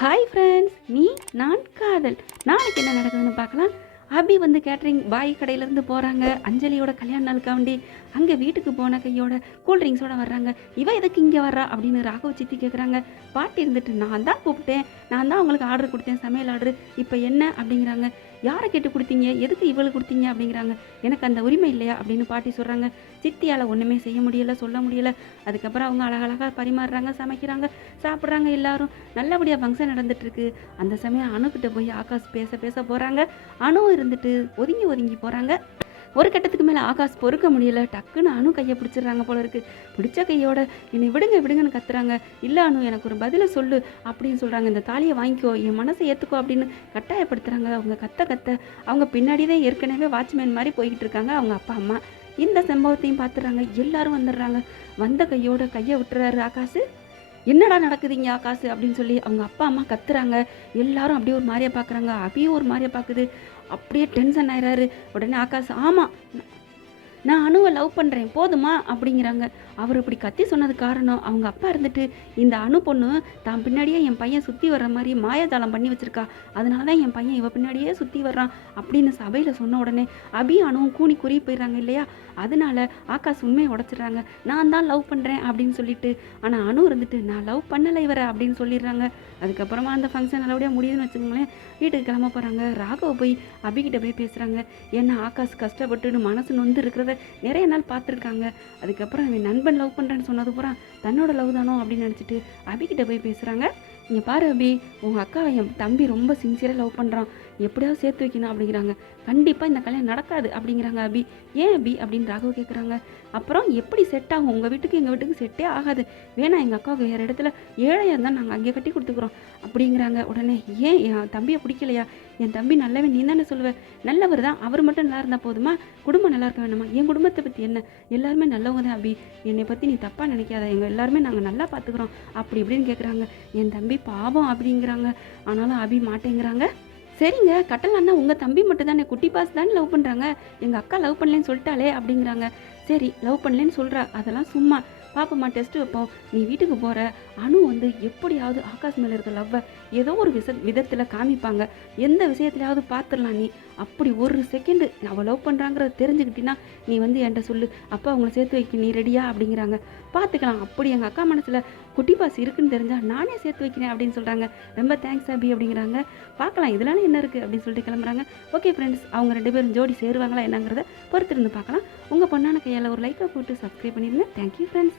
Hi friends நீ நான் காதல். நாளைக்கு என்ன நடக்குதுன்னு பார்க்கலாம். அபி வந்து கேட்ரிங் பாய் கடையிலேருந்து போகிறாங்க அஞ்சலியோட கல்யாண நாளுக்காண்டி அங்கே வீட்டுக்கு போன கையோட கூல்ட்ரிங்ஸோட வர்றாங்க. இவ எதுக்கு இங்கே வர்றா அப்படின்னு ராகவ சித்தி கேட்குறாங்க பாட்டி இருந்துட்டு நான் தான் கூப்பிட்டேன். நான் தான் உங்களுக்கு ஆர்டர் கொடுத்தேன். சமையல் ஆர்டர் இப்போ என்ன? அப்படிங்கிறாங்க. யாரை கேட்டு கொடுத்தீங்க? எதுக்கு இவளுக்கு கொடுத்தீங்க? அப்படிங்கிறாங்க. எனக்கு அந்த உரிமை இல்லையா? அப்படின்னு பாட்டி சொல்கிறாங்க சித்தியால் ஒன்றுமே செய்ய முடியல சொல்ல முடியல. அதுக்கப்புறம் அவங்க அழகழகாக பரிமாறுறாங்க சமைக்கிறாங்க சாப்பிட்றாங்க எல்லாரும். நல்லபடியாக ஃபங்க்ஷன் நடந்துட்டுருக்கு அந்த சமயம் அணுக்கிட்ட போய் ஆகாஷ் பேச பேச போகிறாங்க அணு இருந்துட்டு ஒதுங்கி ஒதுங்கி போகிறாங்க ஒரு கட்டத்துக்கு மேலே ஆகாஷ் பொறுக்க முடியல. டக்குன்னு அணு கையை பிடிச்சிடுறாங்க போல இருக்கு. பிடிச்ச கையோட என்னை விடுங்க விடுங்கன்னு கத்துறாங்க. இல்லை அணு எனக்கு ஒரு பதிலை சொல்லு அப்படின்னு சொல்கிறாங்க இந்த தாலியை வாங்கிக்கோ என் மனசை ஏற்றுக்கோ அப்படின்னு கட்டாயப்படுத்துகிறாங்க அவங்க கத்த கத்த அவங்க பின்னாடி தான் ஏற்கனவே வாட்ச்மேன் மாதிரி போய்கிட்டு இருக்காங்க. அவங்க அப்பா அம்மா. இந்த சம்பவத்தையும் பார்த்துடுறாங்க எல்லாரும் வந்துடுறாங்க. வந்த கையோட கையை விட்டுறாரு ஆகாஷ். என்னடா நடக்குதுங்க ஆகாசு அப்படின்னு சொல்லி அவங்க அப்பா அம்மா கத்துறாங்க. எல்லாரும் அப்படியே ஒரு மாதிரியா பார்க்குறாங்க அபியும் ஒரு மாதிரியா பார்க்குது அப்படியே டென்ஷன் ஆயிடுறாரு உடனே ஆகாஷ் ஆமாம் நான் அணுவை லவ் பண்ணுறேன் போதுமா? அப்படிங்கிறாங்க. அவர் இப்படி கத்தி சொன்னது காரணம் அவங்க அப்பா இருந்துட்டு இந்த அணு பொண்ணு தான் பின்னாடியே என் பையன் சுற்றி வர்ற மாதிரி மாயாஜாலம் பண்ணி வச்சுருக்கா. அதனால தான் என் பையன் இவ பின்னாடியே சுற்றி வர்றான் அப்படின்னு சபையில் சொன்ன உடனே அபி அணுவும் கூனி குறி போயிடுறாங்க இல்லையா? அதனால ஆகாஷ் உண்மையை உடச்சிடுறாங்க. நான் தான் லவ் பண்ணுறேன் அப்படின்னு சொல்லிட்டு ஆனால் அணு இருந்துட்டு நான் லவ் பண்ணலை இவரை அப்படின்னு சொல்லிடுறாங்க. அதுக்கப்புறமா அந்த ஃபங்க்ஷன் நல்லபடியாக முடியுதுன்னு வச்சுக்கோங்களேன் வீட்டுக்கு கிளம்ப போகிறாங்க ராகவ் போய் அபிகிட்ட போய் பேசுகிறாங்க ஏன்னா ஆகாஷ் கஷ்டப்பட்டுன்னு மனசு நொந்து இருக்கிறத நிறைய நாள் பார்த்துருக்காங்க. அதுக்கப்புறம் என் நண்பன் லவ் பண்ணுறேன்னு சொன்னது பூரா தன்னோட லவ் தானோ அப்படின்னு நினச்சிட்டு அபிகிட்ட போய் பேசுகிறாங்க இங்கே பாரு அபி உங்கள் அக்கா என் தம்பி ரொம்ப சின்சியராக லவ் பண்ணுறான் எப்படியாவது சேர்த்து வைக்கணும் அப்படிங்கிறாங்க. கண்டிப்பாக இந்த கல்யாணம் நடக்காது அப்படிங்கிறாங்க அபி. ஏன் அபி அப்படின்னு ராகவ் கேட்குறாங்க அப்புறம் எப்படி செட் ஆகும்? உங்கள் வீட்டுக்கு எங்கள் வீட்டுக்கு செட்டே ஆகாது. வேணாம் எங்கள் அக்காவுக்கு வேறு இடத்துல ஏழையாக இருந்தால் நாங்கள் அங்கே கட்டி கொடுத்துக்குறோம் அப்படிங்கிறாங்க உடனே. ஏன் என் தம்பியை பிடிக்கலையா? என் தம்பி நல்லவன் நீ தானே சொல்லுவ. நல்லவர் தான். அவர் மட்டும் நல்லா இருந்தால் போதுமா? குடும்பம் நல்லா இருக்க வேணாமா? என் குடும்பத்தை பற்றி என்ன? எல்லாருமே நல்லவங்க தான் அபி. என்னை பற்றி நீ தப்பாக நினைக்காத. எங்கள் எல்லாருமே நாங்கள் நல்லா பார்த்துக்குறோம் அப்படி இப்படின்னு கேட்குறாங்க என் தம்பி பாவம் அப்படிங்கிறாங்க. ஆனாலும் அபி மாட்டேங்கிறாங்க. சரிங்க கட்டலான்னா உங்கள் தம்பி மட்டும் தானே குட்டி பாஸ் தானே லவ் பண்ணுறாங்க எங்கள் அக்கா லவ் பண்ணலன்னு சொல்லிட்டாலே அப்படிங்கிறாங்க. சரி லவ் பண்ணலன்னு சொல்கிறா அதெல்லாம் சும்மா. பாப்பம்மா டெஸ்ட் வைப்போம். நீ வீட்டுக்கு போகிற அணு வந்து எப்படியாவது ஆகாஷ் மேலே இருக்க லவ்வை ஏதோ ஒரு விச விதத்தில் காமிப்பாங்க. எந்த விஷயத்துலையாவது பார்த்துடலாம் நீ. அப்படி ஒரு செகண்டு அவள் லவ் பண்ணுறாங்கிறத தெரிஞ்சுக்கிட்டின்னா நீ வந்து என்கிட்ட சொல்லு. அப்போ அவங்கள சேர்த்து வைக்க நீ ரெடியா அப்படிங்கிறாங்க. பார்த்துக்கலாம் அப்படி எங்கள் அக்கா மனசில் குட்டி பாஸ் இருக்குன்னு தெரிஞ்சால் நானே சேர்த்து வைக்கிறேன் அப்படின்னு சொல்கிறாங்க ரொம்ப தேங்க்ஸ் அபி அப்படிங்கிறாங்க. பார்க்கலாம் இதனால என்ன இருக்குது அப்படின்னு சொல்லிட்டு கிளம்புறாங்க. ஓகே ஃப்ரெண்ட்ஸ் அவங்க ரெண்டு பேரும் ஜோடி சேருவாங்களா என்னங்கிறத பொறுத்திருந்து பார்க்கலாம் உங்கள் பொண்ணான கையால் ஒரு லைக்கை போட்டு சப்ஸ்கிரைப் பண்ணிடுங்க தேங்க்யூ ஃப்ரெண்ட்ஸ்